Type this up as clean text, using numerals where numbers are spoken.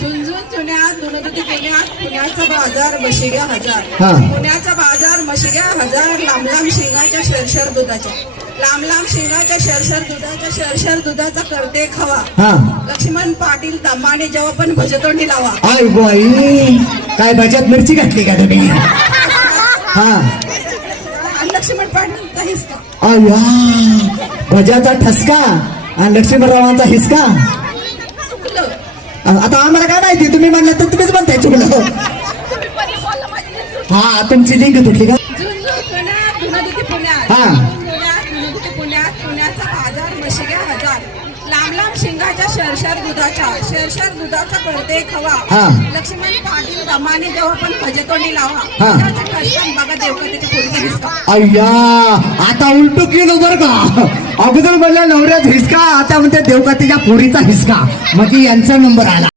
झुंझुन जुन्यात दुनदुती पुण्यात पुण्याचा बाजार मशिग्या हजार पुण्याचा बाजार मशिग्या हजार लांब लांब शिंगाच्या शरशर दुधाच्या लांब लांब शिंगाच्या शरशर दुधाच्या शरशर दुधाचा करते खवा लक्ष्मण पाटील दमाने जेव्हा पण भजतोंडी लावा. आय बाई काय भाज्यात मिरची घातली का तुम्ही? लक्ष्मण पाटील हिसका अय्या भज्याचा ठसका आणि लक्ष्मणरावांचा हिसका. आता आम्हाला काय माहिती, तुम्ही म्हणलं तर तुम्हीच म्हणताय चुकलं. हा तुमची लिंक तुटली का? पुण्यात पुण्याचा बाजार मशिग्या हजार लांब लांब शिंगाच्या शरशर दुधाचा करते खवा लक्ष्मण पाटील दमाने जेव्हा पण भजतोंडी लावा. बघा देवकथेची पोरगी हिसका. अय्या आता उलटू केलं बरं का. अगोदर म्हणलं नवऱ्याच हिसका, आता म्हणते देवकथेच्या पोरीचा हिसका. मग यांचा नंबर आला.